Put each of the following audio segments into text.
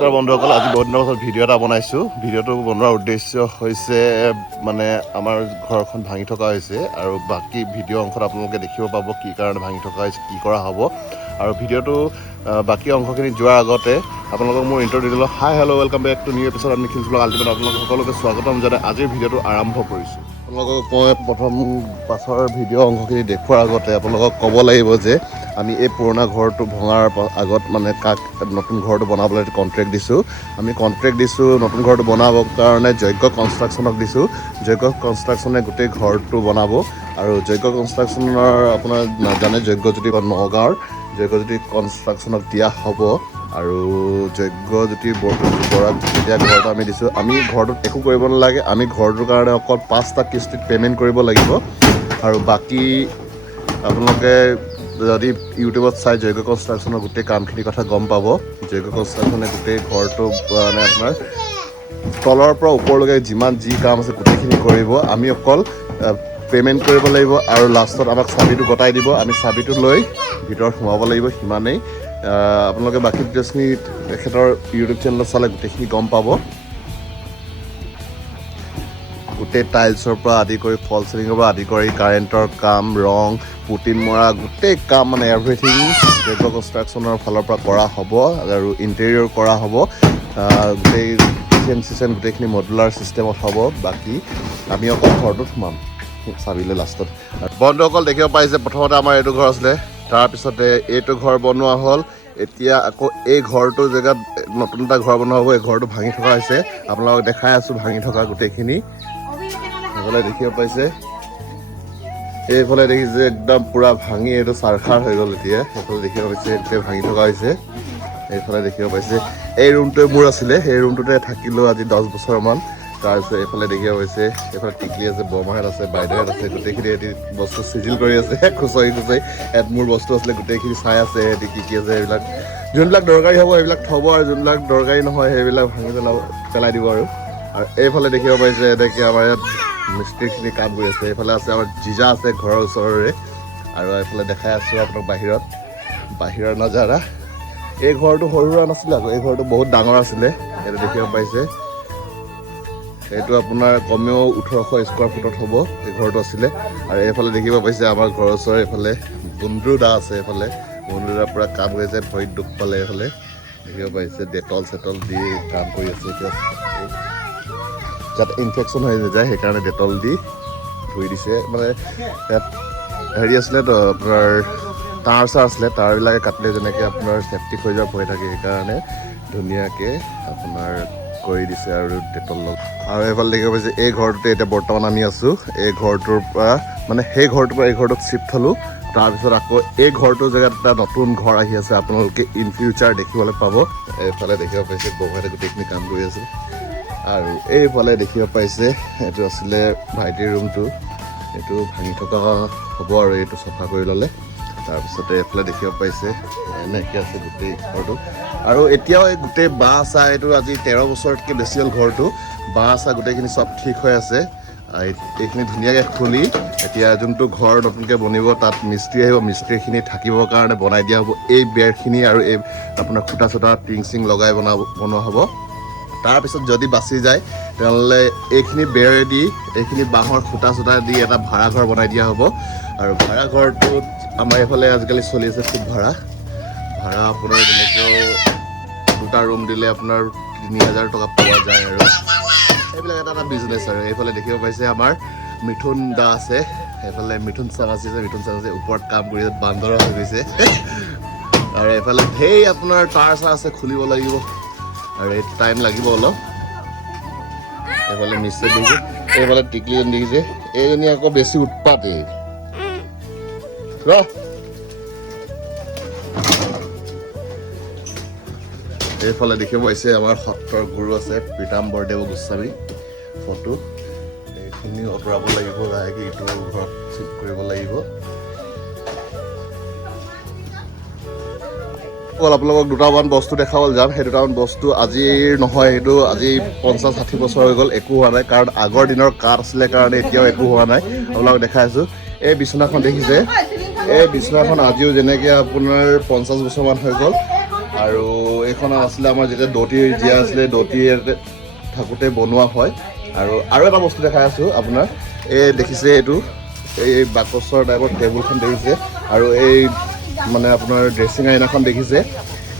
নমস্কাৰ বন্ধুসকল, আজি বহুত দিনৰ পাছত ভিডিঅ' এটা বনাইছোঁ। ভিডিঅ'টো বনোৱাৰ উদ্দেশ্য হৈছে মানে আমাৰ ঘৰখন ভাঙি থকা হৈছে আৰু বাকী ভিডিঅ' অংশত আপোনালোকে দেখিব পাব কি কাৰণে ভাঙি থকা হৈছে, কি কৰা হ'ব। আৰু ভিডিঅ'টো বাকী অংশখিনি যোৱাৰ আগতে আপোনালোকক মোৰ ইণ্ট্ৰ' দি দিলোঁ। Hi hello' welcome back to new episode আমি নিখিল ব্লগ আল্টিমেট। আপোনালোক সকলোকে স্বাগতম জনাই আজিৰ ভিডিঅ'টো আৰম্ভ কৰিছোঁ। আপোনালোকক মই প্ৰথম পাছৰ ভিডিঅ' অংশখিনি দেখুওৱাৰ আগতে আপোনালোকক ক'ব লাগিব যে আমি এই পুৰণা ঘৰটো ভঙাৰ আগত মানে কাক নতুন ঘৰটো বনাবলৈ কণ্ট্ৰেক্ট দিছোঁ। আমি কণ্ট্ৰেক্ট দিছোঁ নতুন ঘৰটো বনাবৰ কাৰণে যজ্ঞ কনষ্ট্ৰাকশ্যনক দিছোঁ। যজ্ঞ কনষ্ট্ৰাকশ্যনে গোটেই ঘৰটো বনাব আৰু যজ্ঞ কনষ্ট্ৰাকশ্যনৰ আপোনাৰ নাজানে যজ্ঞজ্যোতি নগাঁৱৰ যজ্ঞজ্যোতি কনষ্ট্ৰাকশ্যনক দিয়া হ'ব আৰু যজ্ঞজ্যোতি বৰাক এতিয়া ঘৰটো আমি দিছোঁ। আমি ঘৰটোত একো কৰিব নালাগে, আমি ঘৰটোৰ কাৰণে অকল 5টা কিস্তিত পে'মেণ্ট কৰিব লাগিব আৰু বাকী আপোনালোকে যদি ইউটিউবত চাই যজ্ঞ কনষ্ট্ৰাকশ্যনৰ গোটেই কামখিনিৰ কথা গম পাব। যজ্ঞ কনষ্ট্ৰাকশ্যনে গোটেই ঘৰটো মানে আপোনাৰ তলৰ পৰা ওপৰলৈকে যিমান যি কাম আছে গোটেইখিনি কৰিব। আমি অকল পে'মেণ্ট কৰিব লাগিব আৰু লাষ্টত আমাক চাবিটো গতাই দিব, আমি চাবিটো লৈ ভিতৰত সোমাব লাগিব, সিমানেই। আপোনালোকে বাকী ডিটেইলছখিনি তেখেতৰ ইউটিউব চেনেলত চালে গোটেইখিনি গম পাব। গোটেই টাইলছৰ পৰা আদি কৰি ফল চিলিঙৰ পৰা আদি কৰি কাৰেণ্টৰ কাম, ৰং, পুটিন মৰা গোটেই কাম মানে এভৰিথিং যজ্ঞ কনষ্ট্ৰাকশ্যনৰ ফালৰ পৰা কৰা হ'ব আৰু ইণ্টেৰিয়ৰ কৰা হ'ব। গোটেই কিচেন চিচেন গোটেইখিনি মডুলাৰ ছিষ্টেমত হ'ব। বাকী আমি অকল ঘৰটোত সোমাম চাবিলে লাষ্টত। বন্ধুসকল দেখিব পাইছে প্ৰথমতে আমাৰ এইটো ঘৰ আছিলে, তাৰপিছতে এইটো ঘৰ বনোৱা হ'ল। এতিয়া আকৌ এই ঘৰটোৰ জেগাত নতুন এটা ঘৰ বনোৱা হ'ব। এই ঘৰটো ভাঙি থকা হৈছে, আপোনালোকক দেখাই আছোঁ ভাঙি থকা গোটেইখিনি। এইফালে দেখিব পাইছে, এইফালে দেখিছে একদম পূৰা ভাঙি এইটো চাৰখাৰ হৈ গ'ল। এতিয়া সেইফালে দেখিব পাইছে গোটেই ভাঙি থকা হৈছে। এইফালে দেখিব পাইছে এই ৰুমটোৱে মোৰ আছিলে, সেই ৰুমটোতে থাকিলোঁ আজি 10 বছৰমান। তাৰপিছত এইফালে দেখিব পাইছে এইফালে টিকলি আছে, বৰমাহঁত আছে, বাইদেউহঁত আছে, গোটেইখিনি এটি বস্তু চিজিল কৰি আছে খুচৰি ইয়াত মোৰ বস্তু আছিলে গোটেইখিনি চাই আছে সিহঁতি কি আছে। এইবিলাক যোনবিলাক দৰকাৰী হ'ব সেইবিলাক থ'ব আৰু যোনবিলাক দৰকাৰী নহয় সেইবিলাক ভাঙি পেলাই দিব আৰু এইফালে দেখিব পাইছে এনেকৈ আমাৰ ইয়াত মিস্ত্ৰীখিনি কাম কৰি আছে। এইফালে আছে আমাৰ জিজা আছে ঘৰৰ ওচৰৰে আৰু এইফালে দেখাই আছোঁ আপোনাক বাহিৰৰ নাজাৰা। এই ঘৰটো সৰু সুৰা নাছিলে আকৌ, এই ঘৰটো বহুত ডাঙৰ আছিলে। এইটো দেখিব পাইছে, এইটো আপোনাৰ কমেও 1800 স্কোৱাৰ ফুটত হ'ব এই ঘৰটো আছিলে। আৰু এইফালে দেখিব পাইছে আমাৰ ঘৰৰ ওচৰৰ এইফালে বন্ধু দা আছে, এইফালে বন্ধু দাৰ পৰা কাম কৰি আছে, ভৰিত দুখ পালে। এইফালে দেখিব পাইছে ডেটল চেটল দি কাম কৰি আছে। এতিয়া যাতে ইনফেকশ্যন হৈ নাযায় সেইকাৰণে ডেটল দি ধুই দিছে। মানে ইয়াত হেৰি আছিলে তো আপোনাৰ তাঁৰ চাৰ আছিলে, তাঁৰবিলাকে কাটিলে যেনেকৈ আপোনাৰ চেফটিক হৈ যোৱাৰ ভয় থাকে সেইকাৰণে ধুনীয়াকৈ আপোনাৰ কৰি দিছে আৰু ডেটল লগ। আৰু এইফালে দেখিব পাইছে এই ঘৰটোতে এতিয়া বৰ্তমান আমি আছোঁ। এই ঘৰটোৰ পৰা মানে সেই ঘৰটোৰ পৰা এই ঘৰটোত শ্বিফ্ট হ'লোঁ। তাৰপিছত আকৌ এই ঘৰটোৰ জেগাত এটা নতুন ঘৰ আহি আছে, আপোনালোকে ইন ফিউচাৰ দেখিবলৈ পাব। এইফালে দেখিব পাইছে বৌহঁতে গোটেইখিনি কাম কৰি আছে আৰু এইফালে দেখিব পাইছে এইটো আছিলে ভাইটিৰ ৰুমটো, এইটো ভাঙি থকা হ'ব আৰু এইটো চফা কৰি ল'লে। তাৰপিছতে এইফালে দেখিব পাইছে এনেকৈ আছে গোটেই ঘৰটো। আৰু এতিয়াও এই গোটেই বাঁহ চাহ এইটো আজি 13 বছৰতকৈ বেছি হ'ল ঘৰটো, বাঁহ চাহ গোটেইখিনি চব ঠিক হৈ আছে। এইখিনি ধুনীয়াকৈ খুলি এতিয়া যোনটো ঘৰ নতুনকৈ বনিব তাত মিস্ত্ৰী আহিব, মিস্ত্ৰীখিনি থাকিবৰ কাৰণে বনাই দিয়া হ'ব। এই বেৰখিনি আৰু এই আপোনাৰ খুটা চুটা টিং চিং লগাই বনোৱা হ'ব। তাৰপিছত যদি বাচি যায় তেনেহ'লে এইখিনি বেৰেদি এইখিনি বাঁহৰ খুটা চুটা দি এটা ভাড়াঘৰ বনাই দিয়া হ'ব। আৰু ভাড়াঘৰটোত আমাৰ এইফালে আজিকালি চলি আছে খুব ভাড়া আপোনাৰ যেনেকৈ 2টা ৰুম দিলে আপোনাৰ 3000 টকা পোৱা যায় আৰু এইবিলাক এটা বিজনেছ। আৰু এইফালে দেখিব পাইছে আমাৰ মিথুন দা আছে, এইফালে মিথুন চাঙাচি আছে, মিথুন চাঙাচি ওপৰত কাম কৰি আছে, বান্দৰ হৈ গৈছে। আৰু এইফালে ঢেৰ আপোনাৰ তাঁৰ চাৰ আছে, খুলিব লাগিব আৰু এই টাইম লাগিব অলপ। এইফালে মিস্ত্ৰী দেখিছে, এইফালে টিকলিজন দেখিছে, এইজনী আকৌ বেছি উৎপাত। এইফালে দেখিব পাইছে আমাৰ সত্ৰৰ গুৰু আছে পীতাম্বৰদেৱ গোস্বামী ফটো, এইখিনি আঁতৰাব লাগিব লাহেকৈ, এইটো ঘৰত চিফ্ট কৰিব লাগিব। আপোনালোকক 2টামান বস্তু দেখাবলৈ যাম। সেই 2টামান বস্তু আজিৰ নহয়, সেইটো আজি 50-60 বছৰ হৈ গ'ল, একো হোৱা নাই। কাৰণ আগৰ দিনৰ কাঠ আছিলে কাৰণে এতিয়াও একো হোৱা নাই। আপোনালোকক দেখাই আছোঁ এই বিচনাখন দেখিছে, এই বিচনাখন আজিও যেনেকৈ আপোনাৰ 50 বছৰমান হৈ গ'ল আৰু এইখন আছিলে আমাৰ যেতিয়া দতিৰ জীয়া আছিলে দতিৰ থাকোঁতে বনোৱা হয় আৰু এটা বস্তু দেখাই আছোঁ আপোনাৰ এই দেখিছে এইটো এই বাকচৰ টাইপৰ টেবুলখন দেখিছে আৰু এই মানে আপোনাৰ ড্ৰেছিং আইনাখন দেখিছে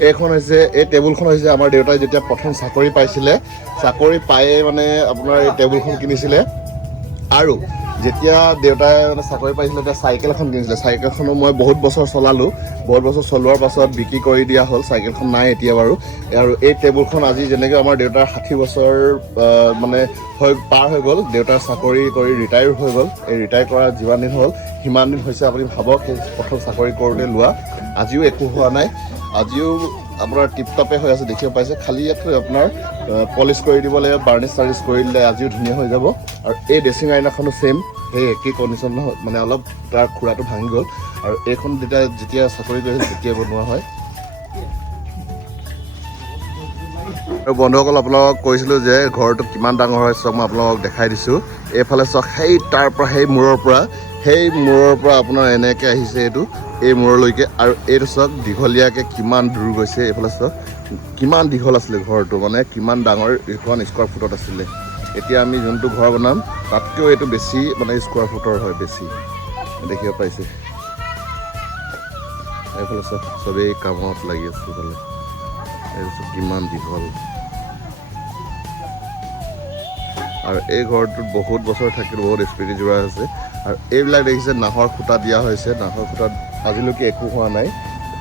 এইখন হৈছে এই টেবুলখন হৈছে আমাৰ দেউতাই যেতিয়া প্ৰথম চাকৰি পাইছিলে চাকৰি পায়ে মানে আপোনাৰ এই টেবুলখন কিনিছিলে আৰু যেতিয়া দেউতাই মানে চাকৰি পাইছিলে তেতিয়া চাইকেল এখন কিনিছিলে চাইকেলখনো মই বহুত বছৰ চলালোঁ বহুত বছৰ চলোৱাৰ পাছত বিক্ৰী কৰি দিয়া হ'ল চাইকেলখন নাই এতিয়া বাৰু আৰু এই টেবুলখন আজি যেনেকৈ আমাৰ দেউতাৰ 60 বছৰ মানে পাৰ হৈ গ'ল দেউতাৰ চাকৰি কৰি ৰিটায়াৰ হৈ গ'ল এই ৰিটায়াৰ কৰা যিমান দিন হ'ল সিমান দিন হৈছে আপুনি ভাবক সেই প্ৰথম চাকৰি কৰোঁতে লোৱা আজিও একো হোৱা নাই আজিও আপোনাৰ টিপটপে হৈ আছে দেখিব পাইছে খালি ইয়াত আপোনাৰ পলিচ কৰি দিব লাগে বাৰ্নিছ চাৰ্নিছ কৰি দিলে আজিও ধুনীয়া হৈ যাব আৰু এই ড্ৰেছিং আইনাখনো ছেইম সেই একেই কণ্ডিশ্যন মানে অলপ তাৰ খুৰাটো ভাঙি গ'ল আৰু এইখন যেতিয়া চাকৰি কৰিছিল তেতিয়া বনোৱা হয় আৰু বন্ধুসকল আপোনালোকক কৈছিলোঁ যে ঘৰটো কিমান ডাঙৰ হয় চাওক মই আপোনালোকক দেখাই দিছোঁ এইফালে চাওক সেই তাৰ পৰা সেই মূৰৰ পৰা আপোনাৰ এনেকৈ আহিছে এইটো এই মূৰলৈকে আৰু এইটো চাওক দীঘলীয়াকৈ কিমান দূৰ গৈছে এইফালে চাওক কিমান দীঘল আছিলে ঘৰটো মানে কিমান ডাঙৰ এখন স্কোৱাৰ ফুটত আছিলে এতিয়া আমি যোনটো ঘৰ বনাম তাতকৈও এইটো বেছি মানে স্কোৱাৰ ফুটৰ হয় বেছি দেখিব পাইছে এইফালে চাওক চবেই কামত লাগি আছে এইফালে এইটো কিমান দীঘল আৰু এই ঘৰটোত বহুত বছৰ থাকিল বহুত স্মৃতি জোৰা আছে আৰু এইবিলাক দেখিছে নাহৰ খুঁটা দিয়া হৈছে নাহৰ খুঁটাত আজিলৈকে একো হোৱা নাই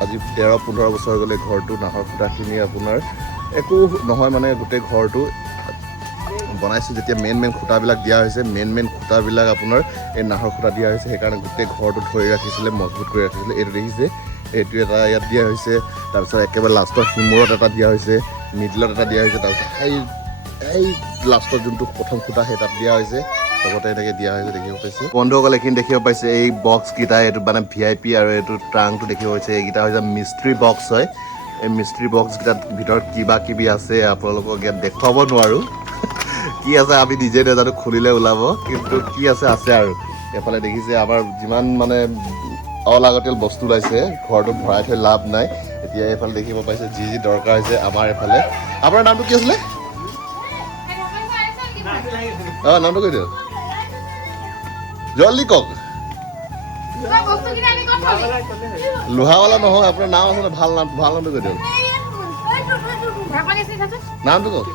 আজি 13-15 বছৰ হৈ গ'লে ঘৰটো নাহৰ খুঁটাখিনি আপোনাৰ একো নহয় মানে গোটেই ঘৰটো বনাইছোঁ যেতিয়া মেইন খুঁটাবিলাক দিয়া হৈছে মেইন খুঁটাবিলাক আপোনাৰ এই নাহৰ খুঁটা দিয়া হৈছে সেইকাৰণে গোটেই ঘৰটো ধৰি ৰাখিছিলে মজবুত কৰি ৰাখিছিলে এইটো দেখিছে এইটো এটা ইয়াত দিয়া হৈছে তাৰপিছত একেবাৰে লাষ্টৰ সিমূৰত এটা দিয়া হৈছে মিডলত এটা দিয়া হৈছে তাৰপিছত এই লাষ্টত যোনটো প্ৰথম খুঁটা সেই তাত দিয়া হৈছে লগতে এনেকৈ দিয়া হৈছে দেখিব পাইছে বন্ধুসকল এইখিনি দেখিব পাইছে এই বক্সকেইটা এইটো মানে VIP আৰু এইটো ট্ৰাংকটো দেখিব পাইছে এইকেইটা হৈছে মিস্ত্ৰী বক্স হয় এই মিস্ত্ৰী বক্সকেইটাত ভিতৰত কিবা কিবি আছে আপোনালোকক ইয়াত দেখুৱাব নোৱাৰোঁ কি আছে আমি নিজে নাজানো খুলিলে ওলাব কিন্তু কি আছে আৰু এইফালে দেখিছে আমাৰ যিমান মানে অলাগতিয়াল বস্তু ওলাইছে ঘৰটোত ভৰাই থৈ লাভ নাই এতিয়া এইফালে দেখিব পাইছে যি দৰকাৰ হৈছে আমাৰ এইফালে আপোনাৰ নামটো কি আছিলে নামটো কৈ দিয়ক জলদি কওক লোহাৱালা নহয় আপোনাৰ নাম আছে ভাল নামটো কৈ দিয়ক নামটো কওক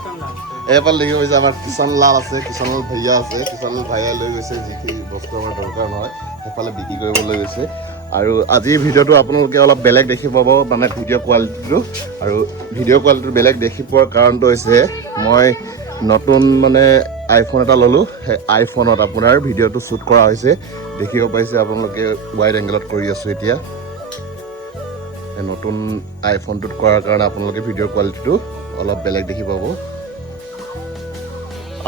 এইফালে দেখিব পাইছে আমাৰ কিষণলাল আছে কিষণলাল ভাইয়া আছে কিষণলাল ভাইয়াই লৈ গৈছে যিখিনি বস্তু আমাৰ দৰকাৰ নহয় সেইফালে বিক্ৰী কৰিবলৈ গৈছে আৰু আজিৰ ভিডিঅ'টো আপোনালোকে অলপ বেলেগ দেখি পাব মানে ভিডিঅ' কোৱালিটিটো আৰু ভিডিঅ' কোৱালিটিটো বেলেগ দেখি পোৱাৰ কাৰণটো হৈছে মই নতুন মানে আইফোন এটা ল'লোঁ সেই আইফোনত আপোনাৰ ভিডিঅ'টো শ্বুট কৰা হৈছে দেখিব পাইছে আপোনালোকে ৱাইড এংগেলত কৰি আছোঁ এতিয়া নতুন আইফোনটোত কৰাৰ কাৰণে আপোনালোকে ভিডিঅ' কোৱালিটিটো অলপ বেলেগ দেখি পাব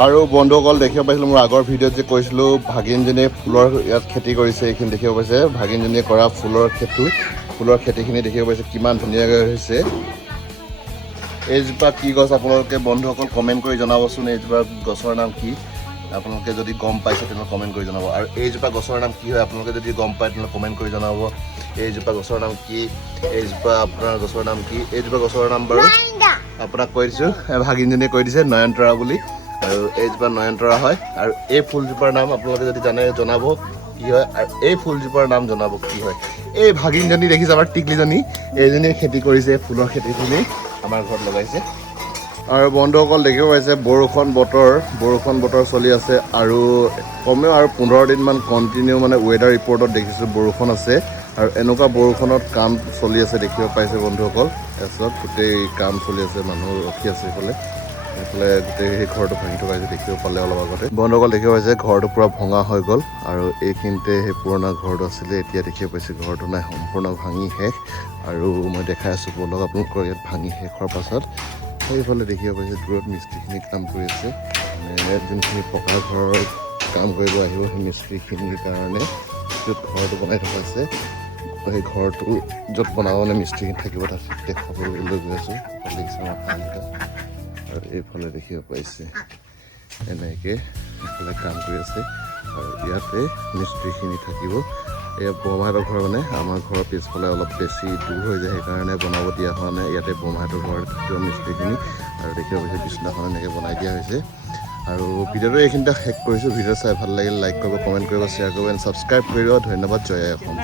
আৰু বন্ধুসকল দেখিব পাইছিলোঁ মোৰ আগৰ ভিডিঅ'ত যে কৈছিলোঁ ভাগিনজনীয়ে ফুলৰ ইয়াত খেতি কৰিছে এইখিনি দেখিব পাইছে ভাগিনজনীয়ে কৰা ফুলৰ খেতিখিনি দেখিব পাইছে কিমান ধুনীয়াকৈ হৈছে এইজোপা কি গছ আপোনালোকে বন্ধুসকল কমেণ্ট কৰি জনাবচোন এইজোপা গছৰ নাম কি আপোনালোকে যদি গম পাইছে তেনেহ'লে কমেণ্ট কৰি জনাব আৰু এইজোপা গছৰ নাম কি হয় আপোনালোকে যদি গম পায় তেনেহ'লে কমেণ্ট কৰি জনাব এইজোপা গছৰ নাম কি এইজোপা আপোনাৰ গছৰ নাম কি এইজোপা গছৰ নাম বাৰু আপোনাক কৈ দিছোঁ ভাগিনজনীয়ে কৈ দিছে নয়নতৰা বুলি আৰু এইজোপা নয়নতৰা হয় আৰু এই ফুলজোপাৰ নাম আপোনালোকে যদি জানে জনাব কি হয় আৰু এই ফুলজোপাৰ নাম জনাব কি হয় এই ভাগিনজনী দেখিছে আমাৰ টিকলিজনী এইজনীয়ে খেতি কৰিছে ফুলৰ খেতিখিনি আমাৰ ঘৰত লগাইছে আৰু বন্ধুসকল দেখিব পাইছে বৰষুণ বতৰ চলি আছে আৰু কমেও আৰু 15 দিনমান কণ্টিনিউ মানে ৱেডাৰ ৰিপৰ্টত দেখিছোঁ বৰষুণ আছে আৰু এনেকুৱা বৰষুণত কাম চলি আছে দেখিব পাইছে বন্ধুসকল তাৰপিছত গোটেই কাম চলি আছে মানুহ ৰখি আছে এইফালে গোটেই সেই ঘৰটো ভাঙি থকা হৈছে দেখিব পালে অলপ আগতে বন্ধুসকল দেখিব পাইছে ঘৰটো পূৰা ভঙা হৈ গ'ল আৰু এইখিনিতে সেই পুৰণা ঘৰটো আছিলে এতিয়া দেখিব পাইছে ঘৰটো নাই সম্পূৰ্ণ ভাঙি শেষ আৰু মই দেখাই আছোঁ বন্ধুক আপোনালোকৰ ইয়াত ভাঙি শেষ হোৱাৰ পাছত সেইফালে দেখিব পাইছে দূৰত মিস্ত্ৰীখিনি কাম কৰি আছে মানে যোনখিনি পকা ঘৰৰ কাম কৰিব আহিব সেই মিস্ত্ৰীখিনিৰ কাৰণে য'ত ঘৰটো বনাই থকা আছে সেই ঘৰটো য'ত বনাব মানে মিস্ত্ৰীখিনি থাকিব তাত দেখুৱাবলৈ গৈ আছোঁ দেখিছে আমাৰ কামকেইটা আৰু এইফালে দেখিব পাইছে এনেকৈ এইফালে কাম কৰি আছে আৰু ইয়াতে মিস্ত্ৰীখিনি থাকিব এই বৰমাহঁতৰ ঘৰ মানে আমাৰ ঘৰৰ পিছফালে অলপ বেছি দূৰ হৈ যায়, সেইকাৰণে বনাব দিয়া হোৱা নাই। ইয়াতে বৰমাহঁতৰ ঘৰত থাকিব মিস্ত্ৰীখিনি আৰু দেখিব পাইছে বিচনাখন এনেকৈ বনাই দিয়া হৈছে। আৰু ভিডিঅ'টো এইখিনিতে শেষ কৰিছোঁ। ভিডিঅ' চাই ভাল লাগিল লাইক কৰিব, কমেণ্ট কৰিব, শ্বেয়াৰ কৰিব এণ্ড ছাবস্ক্ৰাইব কৰিব। ধন্যবাদ। জয় আই অসম।